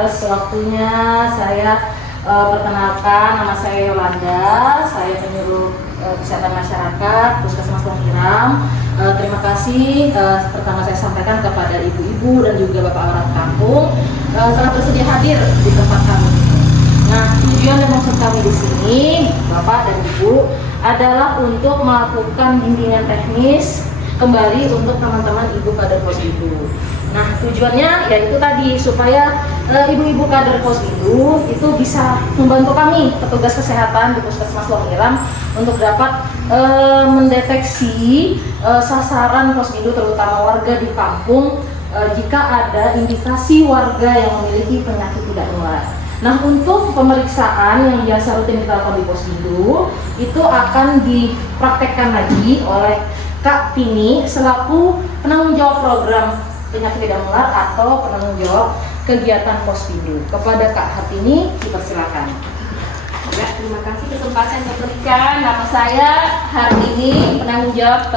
atas waktunya. Saya perkenalkan, nama saya Yolanda, saya penyuluh kesehatan masyarakat Puskesmas Longiram. Terima kasih pertama saya sampaikan kepada ibu-ibu dan juga bapak orang kampung telah bersedia hadir di tempat kami. Nah, tujuan dan maksud kami di sini, bapak dan ibu, adalah untuk melakukan bimbingan teknis kembali untuk teman-teman ibu kader Posyandu. Nah, tujuannya yaitu tadi supaya ibu-ibu kader Posyandu itu bisa membantu kami petugas kesehatan di Puskesmas Longiram untuk dapat mendeteksi sasaran Posyandu terutama warga di kampung jika ada indikasi warga yang memiliki penyakit tidak menular. Nah, untuk pemeriksaan yang biasa rutin dilakukan di Posyandu itu akan dipraktekkan lagi oleh Kak Tini selaku penanggung jawab program penyakit tidak menular atau penanggung jawab kegiatan Posyandu. Kepada Kak Hartini dipersilakan. Ya, terima kasih kesempatan yang diberikan. Nama saya Hartini, penanggung jawab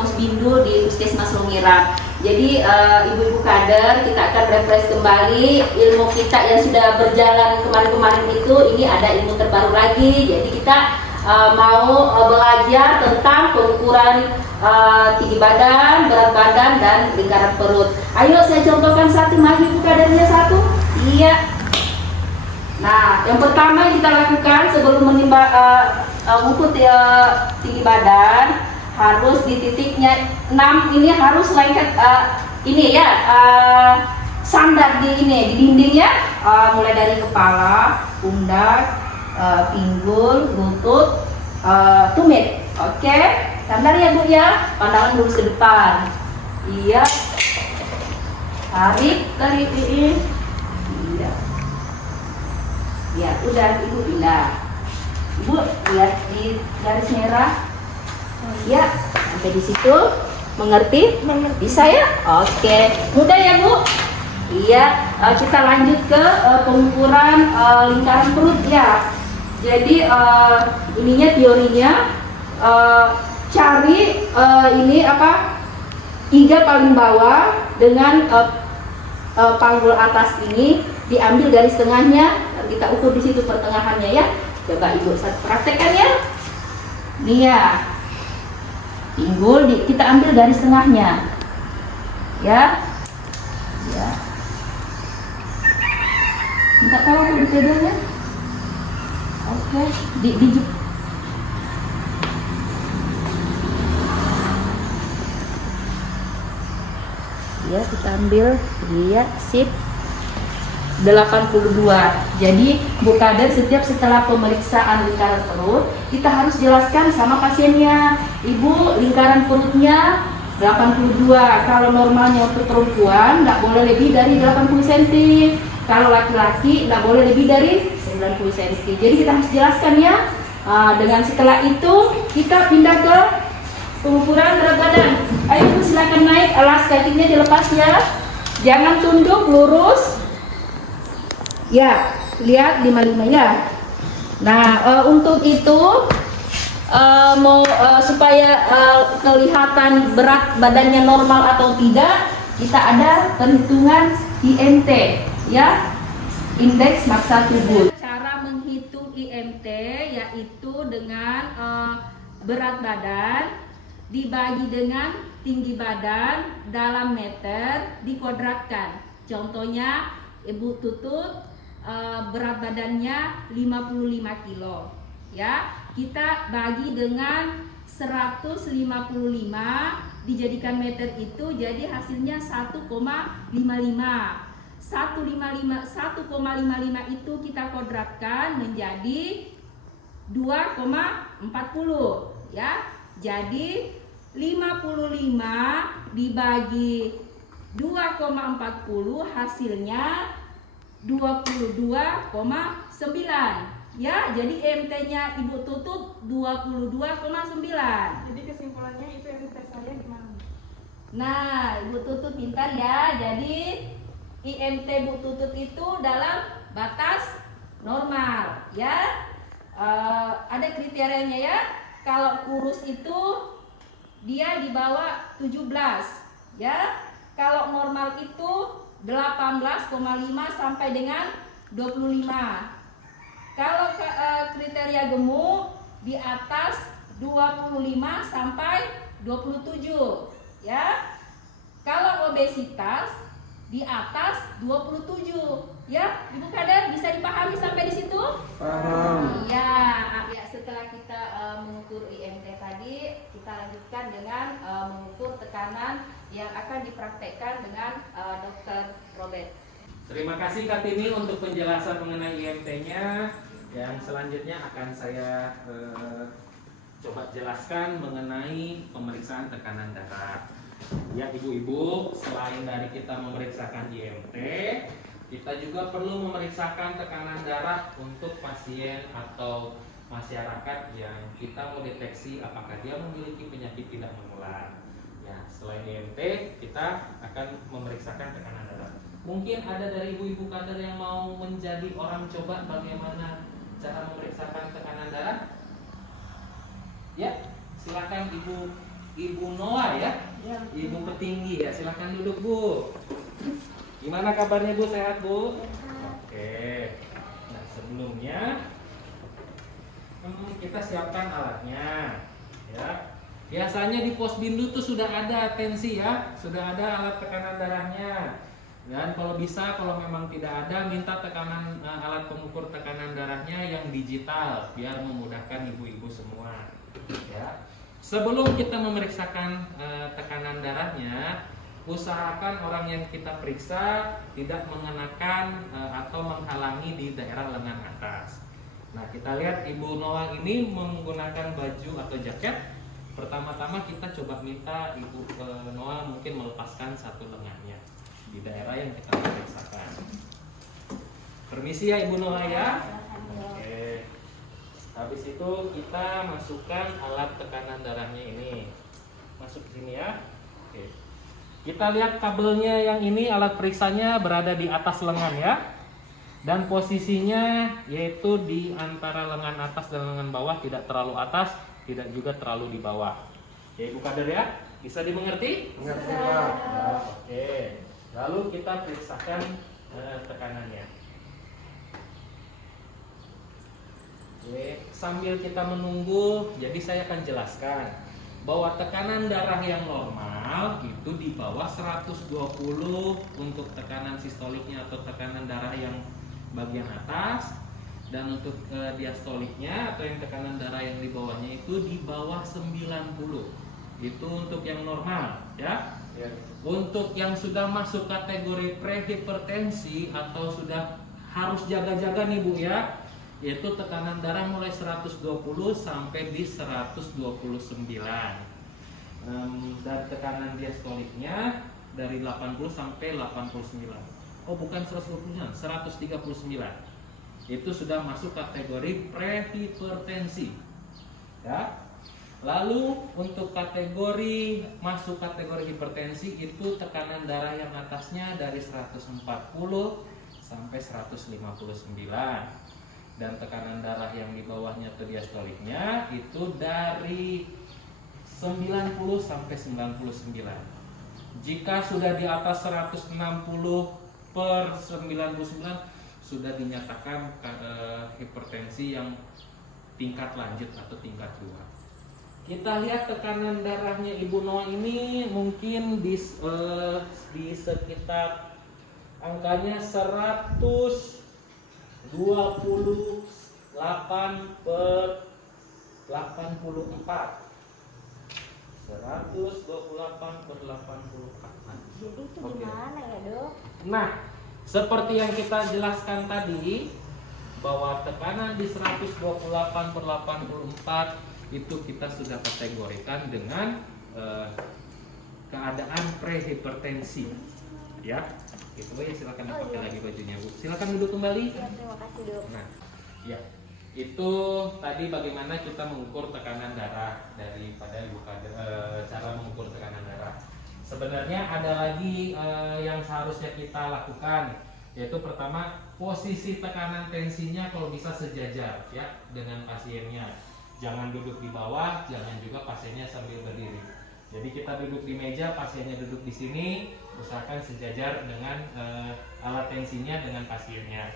Posyandu di Puskesmas Longiram. Jadi ibu-ibu kader, kita akan refresh kembali ilmu kita yang sudah berjalan kemarin-kemarin itu. Ini ada ilmu terbaru lagi. Jadi kita mau belajar tentang pengukuran tinggi badan, berat badan, dan lingkaran perut. Ayo saya contohkan satu, mari ibu kadernya satu. Iya. Nah, yang pertama yang kita lakukan sebelum mengukur tinggi badan, harus di titiknya 6 ini harus lengket ini ya, sandar di dinding ya, mulai dari kepala, pundak, pinggul, lutut, tumit. Oke, sandar ya Bu ya, pandangan lurus ke depan. Iya, tarik ini. Iya, ya udah Ibu pindah. Ibu lihat di garis merah. Ya, sampai di situ. Mengerti? Bisa ya? Oke, mudah ya Bu. Iya, kita lanjut ke pengukuran lingkaran perut ya. Jadi ininya teorinya cari ini apa, iga paling bawah dengan panggul atas ini diambil garis tengahnya, kita ukur di situ pertengahannya ya. Coba Ibu praktekkan ya. Nih ya, pinggul kita ambil garis tengahnya ya. Ya. Minta tolong di pedalnya. Oke, ya, kita ambil. Iya, sip. 82. Jadi Bu Kader setelah pemeriksaan lingkaran perut, kita harus jelaskan sama pasiennya, Ibu lingkaran perutnya 82. Kalau normalnya untuk perempuan nggak boleh lebih dari 80 cm. Kalau laki-laki nggak boleh lebih dari 90 cm. Jadi kita harus jelaskan ya. Dengan setelah itu kita pindah ke pengukuran berat badan. Ayo Bu, silakan naik, alas kakinya dilepas ya. Jangan tunduk, lurus. Ya, lihat 55 ya. Nah, untuk itu supaya kelihatan berat badannya normal atau tidak, kita ada perhitungan IMT ya, indeks massa tubuh. Cara menghitung IMT yaitu dengan berat badan dibagi dengan tinggi badan dalam meter dikuadratkan. Contohnya Ibu Tutut berat badannya 55 kilo ya, kita bagi dengan 155 dijadikan meter itu, jadi hasilnya 1,55. 1,55 itu kita kuadratkan menjadi 2,40 ya. Jadi 55 dibagi 2,40 hasilnya 22,9 ya. Jadi IMT-nya Ibu Tutut 22,9. Jadi kesimpulannya itu IMT saya gimana? Nah, Ibu Tutut pintar ya. Jadi IMT Bu Tutut itu dalam batas normal ya. Ada kriterianya ya. Kalau kurus itu dia di bawah 17 ya. Kalau normal itu 18,5 sampai dengan 25. Kalau kriteria gemuk di atas 25 sampai 27 ya. Kalau obesitas di atas 27 ya. Ibu Kader bisa dipahami sampai di situ? Paham. Iya. Ya, setelah kita mengukur IMT tadi, kita lanjutkan dengan mengukur tekanan yang akan dipraktekkan dengan Dr. Robert. Terima kasih Kak Tini untuk penjelasan mengenai IMT-nya. Yang selanjutnya akan saya coba jelaskan mengenai pemeriksaan tekanan darah. Ya ibu-ibu, selain dari kita memeriksakan IMT, kita juga perlu memeriksakan tekanan darah untuk pasien atau masyarakat yang kita mau deteksi apakah dia memiliki penyakit tidak menular. Ya, selain IMT, kita akan memeriksakan tekanan darah. Mungkin ada dari ibu-ibu kader yang mau menjadi orang coba bagaimana cara memeriksakan tekanan darah? Ya, silakan Ibu Noah ya. Ibu petinggi ya, silakan duduk Bu. Gimana kabarnya Bu? Sehat Bu? Oke. Nah sebelumnya kita siapkan alatnya ya. Biasanya di Posbindu tuh sudah ada tensi ya, sudah ada alat tekanan darahnya. Dan kalau bisa, kalau memang tidak ada, minta tekanan alat pengukur tekanan darahnya yang digital biar memudahkan ibu-ibu semua ya. Sebelum kita memeriksakan tekanan darahnya, usahakan orang yang kita periksa tidak mengenakan atau menghalangi di daerah lengan atas. Nah, kita lihat Ibu Noah ini menggunakan baju atau jaket. Pertama-tama kita coba minta Ibu Noah mungkin melepaskan satu lengannya di daerah yang kita periksakan. Permisi ya Ibu Noah ya. Oke. Habis itu kita masukkan alat tekanan darahnya ini. Masuk ke sini ya. Oke. Kita lihat kabelnya yang ini, alat periksanya berada di atas lengan ya. Dan posisinya yaitu di antara lengan atas dan lengan bawah, tidak terlalu atas, tidak juga terlalu di bawah. Oke, Ibu Kader ya, bisa dimengerti? Mengerti Pak. Oke, lalu kita periksakan tekanannya. Oke, sambil kita menunggu, jadi saya akan jelaskan bahwa tekanan darah yang normal itu di bawah 120 untuk tekanan sistoliknya atau tekanan darah yang bagian atas, dan untuk diastoliknya atau yang tekanan darah yang di bawahnya itu di bawah 90. Itu untuk yang normal ya. Ya. Untuk yang sudah masuk kategori prehipertensi atau sudah harus jaga-jaga nih Bu ya, yaitu tekanan darah mulai 120 sampai di 129. Dan tekanan diastoliknya dari 80 sampai 89. Oh bukan 129, 139. Itu sudah masuk kategori prehipertensi. Ya. Lalu untuk kategori masuk kategori hipertensi itu tekanan darah yang atasnya dari 140 sampai 159. Dan tekanan darah yang di bawahnya atau diastoliknya itu dari 90 sampai 99. Jika sudah di atas 160 per 99 sudah dinyatakan hipertensi yang tingkat lanjut atau tingkat 2. Kita lihat tekanan darahnya Ibu Noah ini mungkin di sekitar angkanya 128 per 84. 128 per 84. Jadi itu Oke. gimana ya Dok? Nah, seperti yang kita jelaskan tadi, bahwa tekanan di 128 per 84 itu kita sudah kategorikan dengan keadaan prehipertensi. Ya, itu ya, silakan dipakai lagi bajunya Bu. Silakan duduk kembali. Ya, terima kasih Dok. Nah, ya, itu tadi bagaimana kita mengukur tekanan darah daripada cara mengukur tekanan darah. Sebenarnya ada lagi yang seharusnya kita lakukan, yaitu pertama posisi tekanan tensinya kalau bisa sejajar ya dengan pasiennya. Jangan duduk di bawah, jangan juga pasiennya sambil berdiri. Jadi kita duduk di meja, pasiennya duduk di sini. usahakan sejajar dengan alat tensinya dengan pasiennya.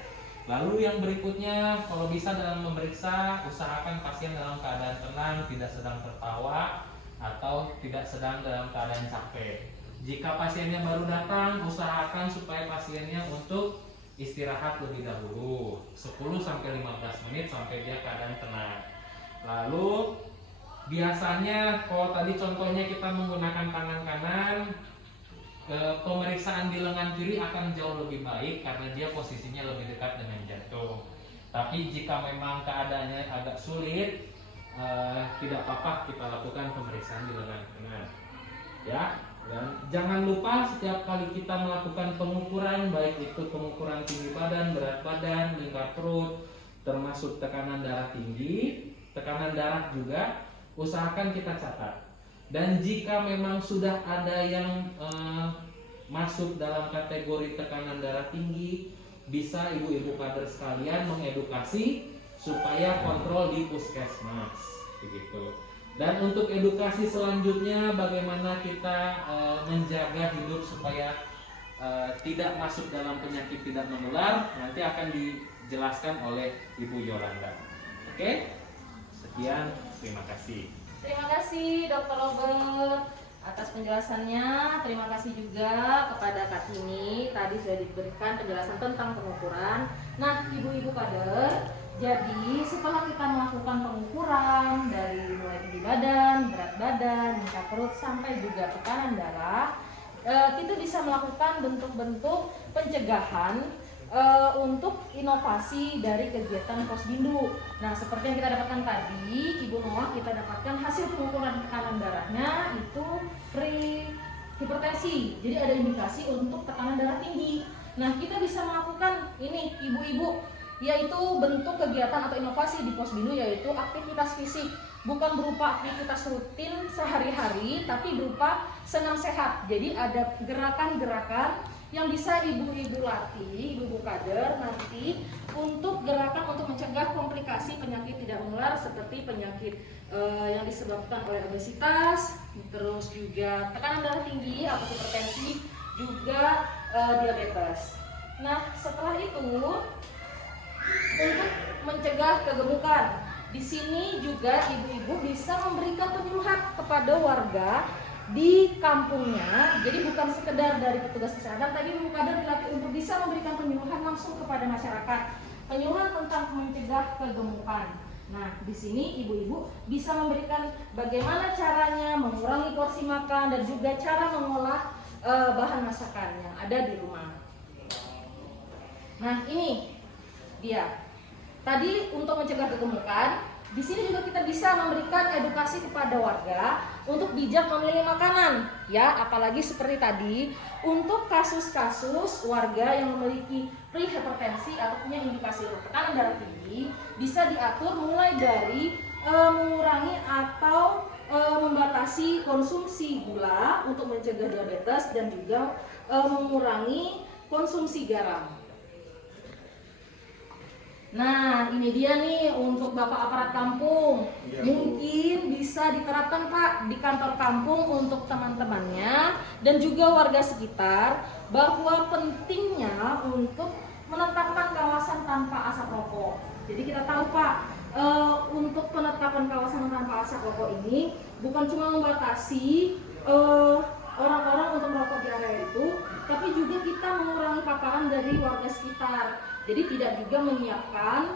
Lalu yang berikutnya, kalau bisa dalam memeriksa, usahakan pasien dalam keadaan tenang, tidak sedang tertawa atau tidak sedang dalam keadaan capek. Jika pasiennya baru datang, usahakan supaya pasiennya untuk istirahat lebih dahulu 10-15 menit sampai dia keadaan tenang. Lalu biasanya kalau tadi contohnya kita menggunakan tangan kanan, pemeriksaan di lengan kiri akan jauh lebih baik karena dia posisinya lebih dekat dengan jantung. Tapi jika memang keadaannya agak sulit, tidak apa-apa kita lakukan pemeriksaan di lengan kanan. Ya, dan jangan lupa setiap kali kita melakukan pengukuran, baik itu pengukuran tinggi badan, berat badan, lingkar perut, termasuk tekanan darah tinggi, tekanan darah juga, usahakan kita catat. Dan jika memang sudah ada yang masuk dalam kategori tekanan darah tinggi, bisa ibu-ibu kader sekalian mengedukasi supaya kontrol di puskesmas, begitu. Dan untuk edukasi selanjutnya, bagaimana kita menjaga hidup supaya tidak masuk dalam penyakit tidak menular, nanti akan dijelaskan oleh Ibu Yolanda. Oke, sekian, terima kasih. Terima kasih Dr. Robert atas penjelasannya. Terima kasih juga kepada Kak Tini. Tadi sudah diberikan penjelasan tentang pengukuran. Nah, ibu-ibu kader, jadi setelah kita melakukan pengukuran dari mulai tinggi badan, berat badan, lingkar perut sampai juga tekanan darah, kita bisa melakukan bentuk-bentuk pencegahan untuk inovasi dari kegiatan Posbindu. Nah, seperti yang kita dapatkan tadi, Ibu Noah, kita dapatkan hasil pengukuran tekanan darahnya itu pre-hipertensi. Jadi ada indikasi untuk tekanan darah tinggi. Nah, kita bisa melakukan ini, ibu-ibu, yaitu bentuk kegiatan atau inovasi di Posbindu, yaitu aktivitas fisik. Bukan berupa aktivitas rutin sehari-hari, tapi berupa senam sehat. Jadi ada gerakan-gerakan yang bisa ibu-ibu latih, ibu-ibu kader nanti untuk gerakan untuk mencegah komplikasi penyakit tidak menular seperti penyakit yang disebabkan oleh obesitas, terus juga tekanan darah tinggi atau hipertensi, juga diabetes. Nah, setelah itu untuk mencegah kegemukan, di sini juga ibu-ibu bisa memberikan penyuluhan kepada warga di kampungnya. Jadi bukan sekedar dari petugas kesehatan, tadi ibu kader dilatih untuk bisa memberikan penyuluhan langsung kepada masyarakat, penyuluhan tentang mencegah kegemukan. Nah, di sini ibu-ibu bisa memberikan bagaimana caranya mengurangi porsi makan dan juga cara mengolah bahan masakan yang ada di rumah. Nah, ini dia. Tadi untuk mencegah kegemukan, di sini juga kita bisa memberikan edukasi kepada warga untuk bijak memilih makanan, ya, apalagi seperti tadi untuk kasus-kasus warga yang memiliki prehipertensi atau punya indikasi tekanan darah tinggi, bisa diatur mulai dari mengurangi atau membatasi konsumsi gula untuk mencegah diabetes dan juga mengurangi konsumsi garam. Nah, ini dia nih untuk Bapak aparat kampung. Mungkin bisa diterapkan Pak di kantor kampung untuk teman-temannya dan juga warga sekitar, bahwa pentingnya untuk menetapkan kawasan tanpa asap rokok. Jadi kita tahu Pak, untuk penetapan kawasan tanpa asap rokok ini bukan cuma membatasi orang-orang untuk merokok di area itu, tapi juga kita mengurangi paparan dari warga sekitar. Jadi tidak juga menyiapkan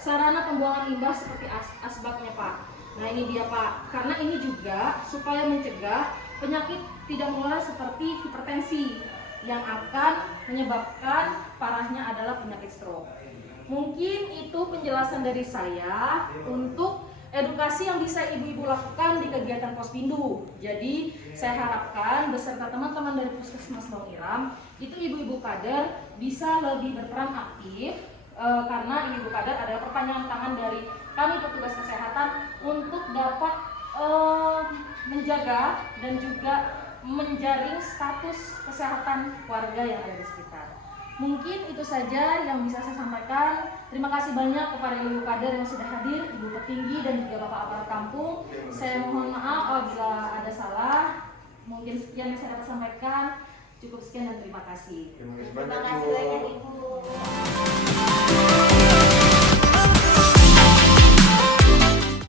sarana pembuangan limbah seperti asbaknya Pak. Nah, ini dia Pak, karena ini juga supaya mencegah penyakit tidak menular seperti hipertensi yang akan menyebabkan parahnya adalah penyakit stroke. Mungkin itu penjelasan dari saya untuk edukasi yang bisa ibu-ibu lakukan di kegiatan Posbindu. Jadi saya harapkan beserta teman-teman dari Puskesmas Longiram itu ibu-ibu kader bisa lebih berperan aktif, karena ibu-ibu kader adalah perpanjangan tangan dari kami petugas kesehatan untuk dapat menjaga dan juga menjaring status kesehatan warga yang ada di sekitar. Mungkin itu saja yang bisa saya sampaikan. Terima kasih banyak kepada ibu kader yang sudah hadir, ibu petinggi dan juga bapak aparat kampung. Saya mohon maaf apabila ada salah. Mungkin yang bisa dapat sampaikan. Cukup sekian dan terima kasih. Terima kasih Terima banyak kasih Bu. banyak Ibu.